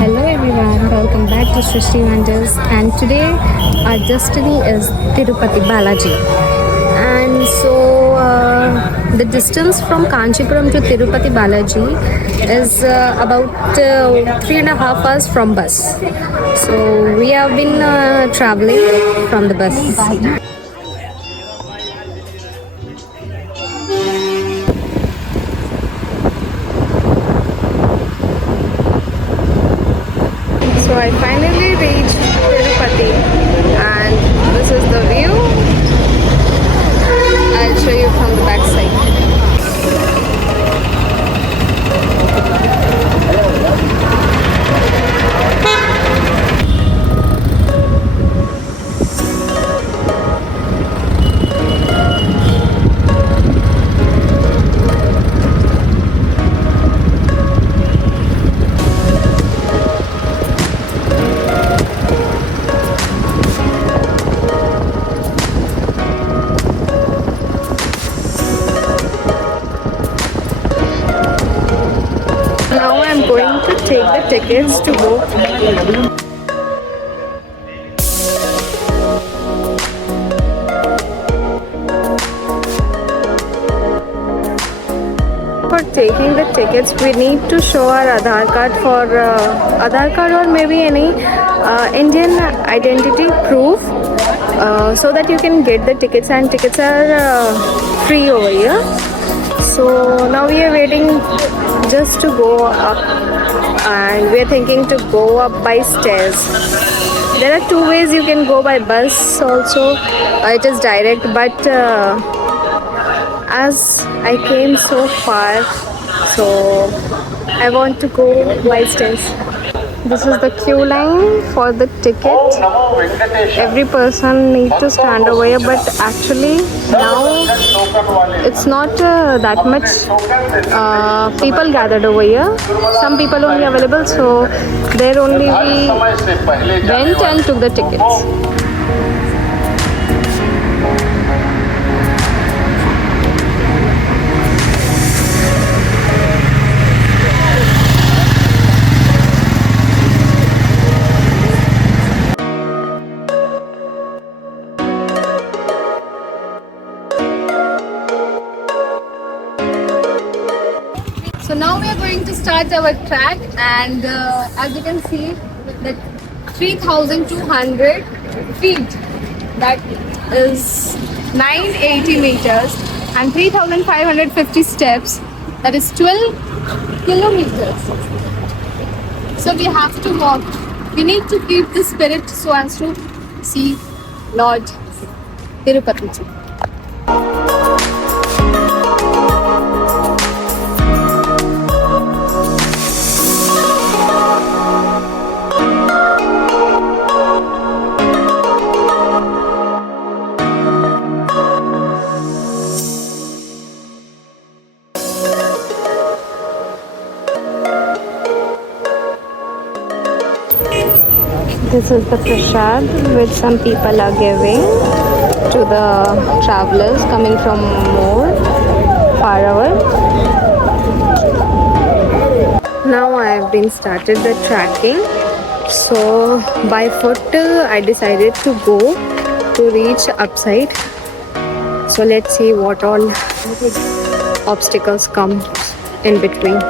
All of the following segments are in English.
Hello everyone, welcome back to Srishti Wonders, and today our destiny is Tirupati Balaji. And so the distance from Kanchipuram to Tirupati Balaji is about 3.5 hours from bus. So we have been traveling from the bus. So I finally reached Tirupati and this is the view. I'll show you from the back side. Now I'm going to take the tickets to go. For taking the tickets, we need to show our Aadhaar card for Aadhaar card or maybe any Indian identity proof, so that you can get the tickets, and tickets are free over here. So now we are waiting just to go up, and we are thinking to go up by stairs. There are two ways you can go by bus also. It is direct, but as I came so far, so I want to go by stairs. This is the queue line for the ticket. Every person needs to stand over here, but actually now it's not that much people gathered over here. Some people only available, so there only we went and took the tickets. So now we are going to start our track, and as you can see, that 3,200 feet, that is 980 meters, and 3,550 steps, that is 12 kilometers. So we have to walk. We need to keep the spirit so as to see Lord Tirupati. This is the prasad which some people are giving to the travelers coming from more far away. Now I have been started the trekking. So by foot I decided to go to reach upside. So let's see what all obstacles come in between.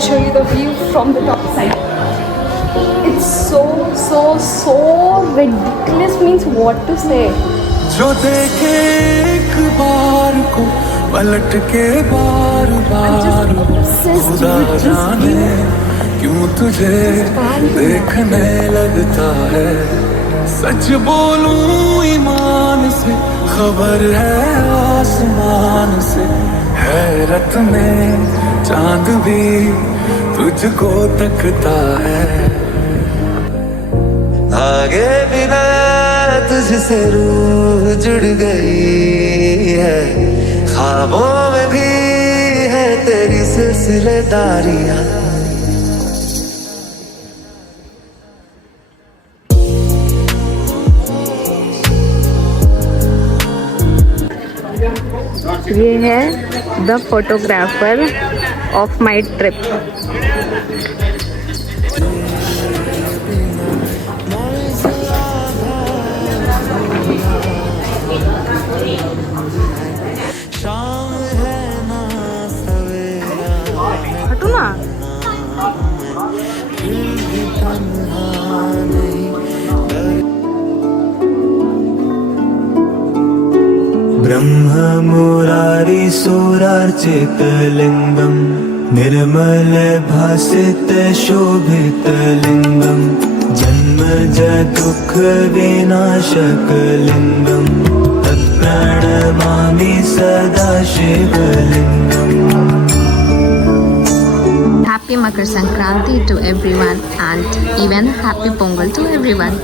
show you the view from the top side. It's so ridiculous, means what to say. जो देखे एक बार को पलट के बार बार खुदा जाने क्यों तुझे देखने लगता है। सच बोलूं ईमान से खबर है आसमान से, हैरत में चांद भी तुझको तकता है। आगे बिना तुझसे रूह जुड़ गई है, ख्वाबों में भी है तेरी सिलसिलेदारियां। ये है the photographer of my trip. हटो ना। ब्रह्म मुरारी सुरार्चितलिङ्गं निर्मल भासित शोभित लिङ्गं, जन्मज दुःख विनाशकलिङ्गं, तत्प्रणमामि सदा शिवलिङ्गम्। Happy Makar Sankranti to everyone and even Happy Pongal to everyone.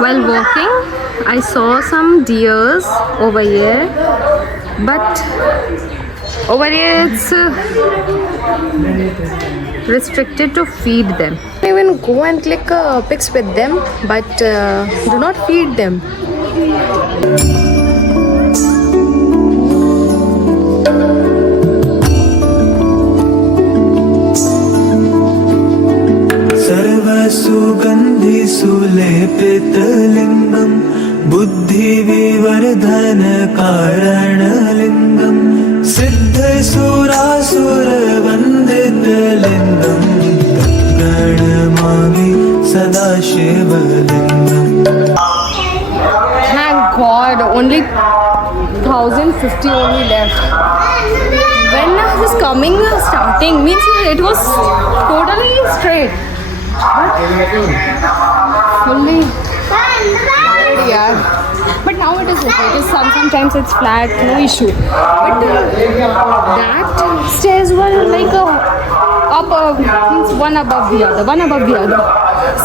While walking, I saw some deers over here, but over here it's restricted to feed them. Even go and click pics with them, but do not feed them. सुगंधि सुलेपित लिंगम, बुद्धि विवर्धन कारण लिंगम, सिद्ध सुरासुर वंदित लिंगम, प्रणमामि सदा Sivalingam. Thank God, only 1050 only left. When I was coming starting, means it was totally straight. Fully yeah, but now it is okay. It is sometimes it's flat, no issue. But that stairs were like means one above the other.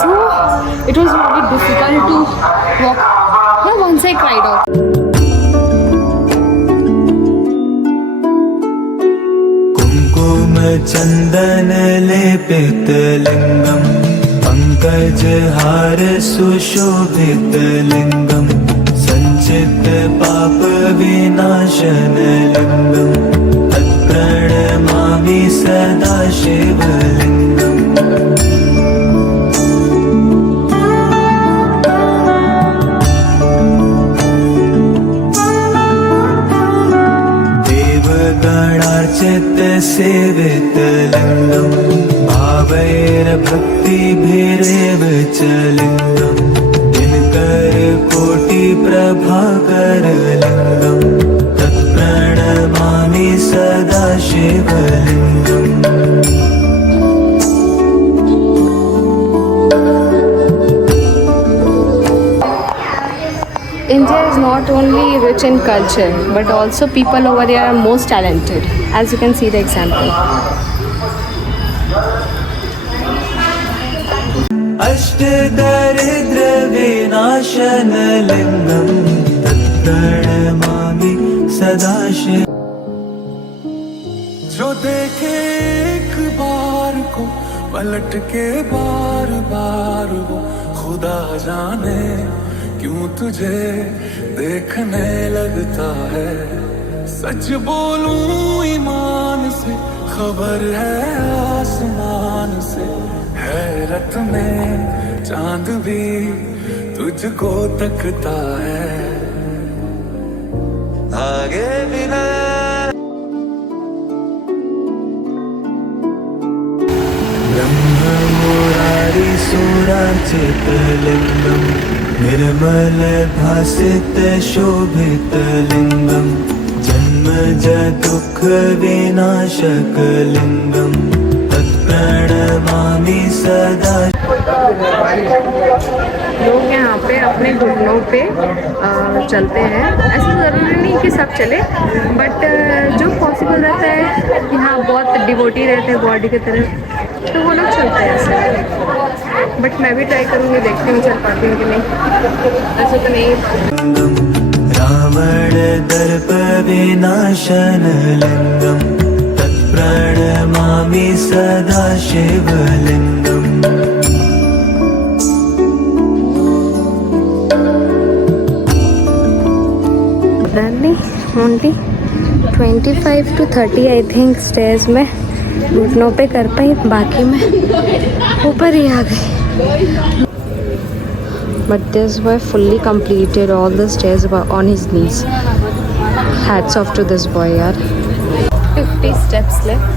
So it was very difficult to walk. No, once I cried out. कुमकुम चंदन लेपित लिंगम, पंकज हार सुशोभित लिंगम, संचित पाप विनाशन लिंगम, तत्प्रणमामि सदा शिवलिंगम। देवगणार्चित सेवित लिंगम, भावैर्भक्तिभिरेव च लिंगम, दिनकर कोटि प्रभाकर लिंगम, तत्प्रणमामि सदा Sivalingam. India is not only rich in culture, but also people over here are most talented, as you can see the example. अष्ट दरिद्र विनाशन लिंगम, तत्प्रणमामि सदा शिव। जो देखे एक बार को पलट के बार बार वो, खुदा जाने क्यों तुझे देखने लगता है। सच बोलूं ईमान से खबर है आसमान से, हैरत में चांद भी तुझको तकता है। आगे बिना ब्रह्ममुरारिसुरार्चितलिङ्गं निर्मलभासितशोभितलिङ्गं जन्मजदुःखविनाशकलिङ्गं तत्प्रणमामि सदा। लोग यहाँ पे अपने घुटनों पे चलते हैं। ऐसा ज़रूरी नहीं कि सब चले, बट जो पॉसिबल रहता है, यहाँ बहुत डिवोटी रहते हैं बॉडी की तरह, तो वो लोग चलते हैं ऐसे। बट मैं भी ट्राई करूँगी, देखती हूँ चल पाती हूँ कि नहीं। ऐसे तो नहीं। रावण दर्प विनाशनलिङ्गं तत्प्रणमामि सदा शिवलिङ्गम्। Only 25 to 30 I think stairs में घुटनों पे कर पाई, बाकी में ऊपर ही आ गई। But this boy fully completed all the stairs on his knees. Hats off to this boy यार। 50 steps left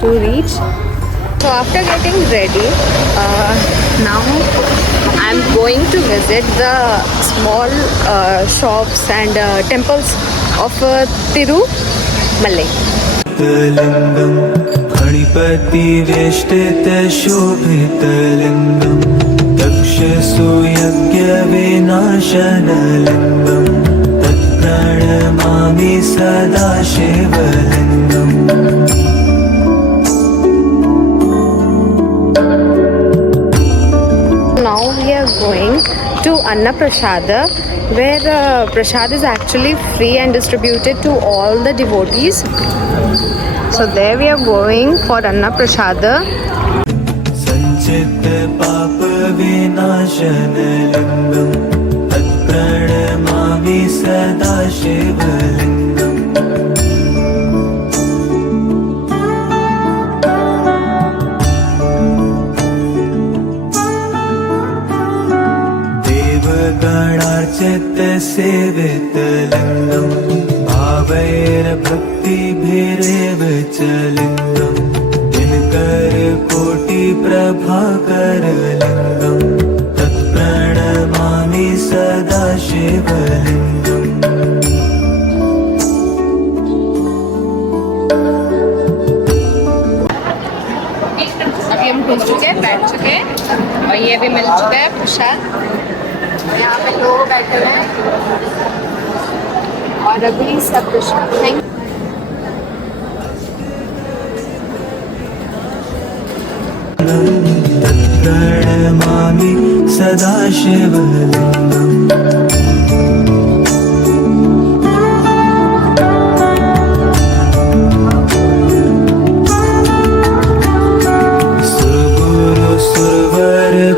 to reach. So after getting ready, now I'm going to visit the small shops and temples of Tirumalai. लिङ्गं फणिपतिवेष्टितशोभितलिङ्गं दक्षसूयज्ञविनाशनलिङ्गं तत्प्रणमामि सदा शिवलिङ्गम्। Now we are going to Anna Prasada, where prasad is actually free and distributed to all the devotees. So there we are going for Anna Prasada. संचित पाप विनाशनलिङ्गं तत्प्रणमामि सदा शिवलिङ्गम्। देवगणार्चितसेवितलिङ्गं भावैर्भक्तिभिरेव च लिङ्गं दिनकरकोटिप्रभाकरलिङ्गं तत्प्रणमामि सदा शिवलिङ्गम्। अभी हम घुस चुके हैं, बैठ चुके हैं और ये भी मिल चुका है प्रसाद। यहाँ पे लोग बैठे हुए हैं और अभी सब प्रसाद थैंक। तत्प्रणमामि सदा शिवलिङ्गम्।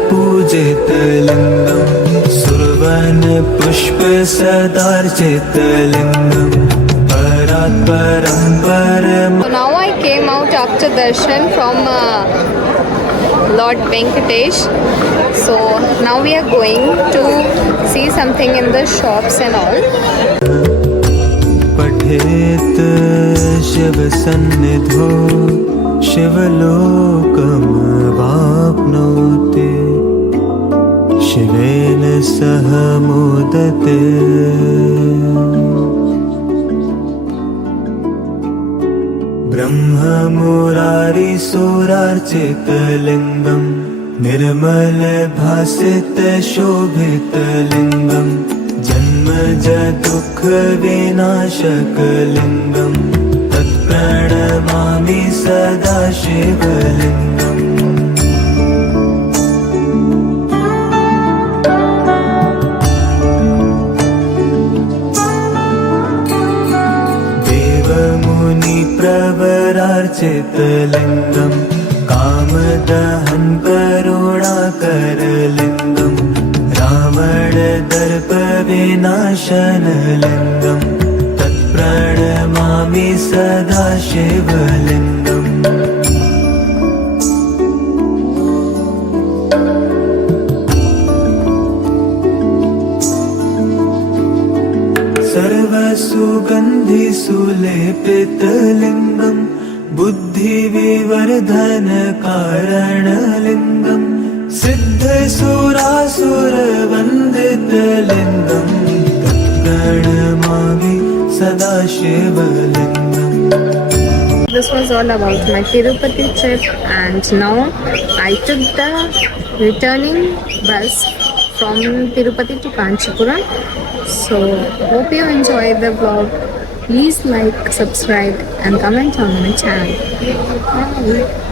पूजितलिङ्गं सुरवन पुष्प सदार्चितलिङ्गं परात् परं परम्। So now I came out after darshan from Lord Venkatesh. So now we are going to see something in the shops and all. पठेत Shiv सन्निधो शिवलोकमवाप्नोति शिवेन सह मोदते। ब्रह्ममुरारिसुरार्चितलिङ्गं निर्मलभासितशोभितलिङ्गं जन्मजदुःखविनाशकलिङ्गं तत्प्रणमामि सदा शिवलिङ्गम्। प्रवरार्चितलिङ्गं कामदहन करुणाकरलिङ्गं रावणदर्प विनाशनलिङ्गं तत्प्रणमामि सदा शिवलिङ्गम्। सर्वसुगन्धिसुलेपितलिङ्गं बुद्धिविवर्धनकारणलिङ्गम् सिद्धसुरासुरवन्दितलिङ्गम् तत्प्रणमामि सदा शिवलिङ्गम्. This was all about my Tirupati trip, and now I took the returning bus from Tirupati to Kanchipuram. So hope you enjoyed the vlog. Please like, subscribe and comment on my channel. Bye.